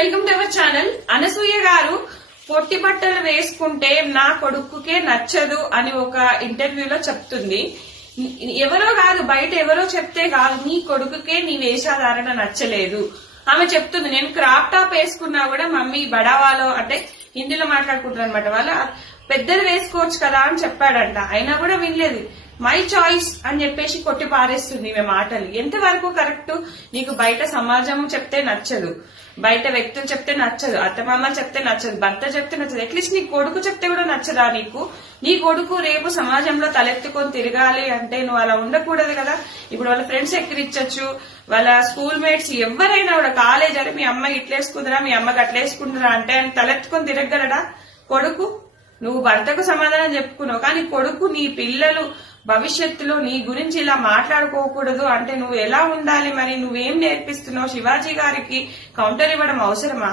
Welcome to our channel. Anasuya గారు పొట్టి బట్టలు వేసుకుంటే నా కొడుకుకే నచ్చదు అని ఒక ఇంటర్వ్యూలో చెప్తుంది. ఎవరో కాదు, బయట ఎవరో చెప్తే కాదు, నీ కొడుకుకే నీ వేషధారణ నచ్చలేదు ఆమె చెప్తుంది. నేను క్రాప్ టాప్ వేసుకున్నా కూడా మమ్మీ బడావాలో అంటే హిందీలో మాట్లాడుకుంటారు అనమాట, వాళ్ళ పెద్దలు వేసుకోవచ్చు కదా అని చెప్పాడంట. అయినా కూడా వినలేదు. మై చాయిస్ అని చెప్పేసి కొట్టి పారేస్తుంది ఈమె మాటలు. ఎంతవరకు కరెక్ట్? నీకు బయట సమాజం చెప్తే నచ్చదు, బయట వ్యక్తులు చెప్తే నచ్చదు, అత్తమామ చెప్తే నచ్చదు, భర్త చెప్తే నచ్చదు, అట్లీస్ట్ నీ కొడుకు చెప్తే కూడా నచ్చదా నీకు? నీ కొడుకు రేపు సమాజంలో తలెత్తుకొని తిరగాలి అంటే నువ్వు అలా ఉండకూడదు కదా. ఇప్పుడు వాళ్ళ ఫ్రెండ్స్ ఎక్కిరిచ్చచ్చు, వాళ్ళ స్కూల్ మేట్స్ ఎవరైనా కూడా, కాలేజ్ అని మీ అమ్మ ఇట్లేసుకుందరా, మీ అమ్మకి అట్లేసుకుంటారా అంటే ఆయన తలెత్తుకొని తిరగలడా కొడుకు? నువ్వు భర్తకు సమాధానం చెప్పుకున్నావు, కానీ కొడుకు నీ పిల్లలు భవిష్యత్తులో నీ గురించి ఇలా మాట్లాడుకోకూడదు అంటే నువ్వు ఎలా ఉండాలి? మరి నువ్వేం నేర్పిస్తున్నావు? శివాజీ గారికి కౌంటర్ ఇవ్వడం అవసరమా?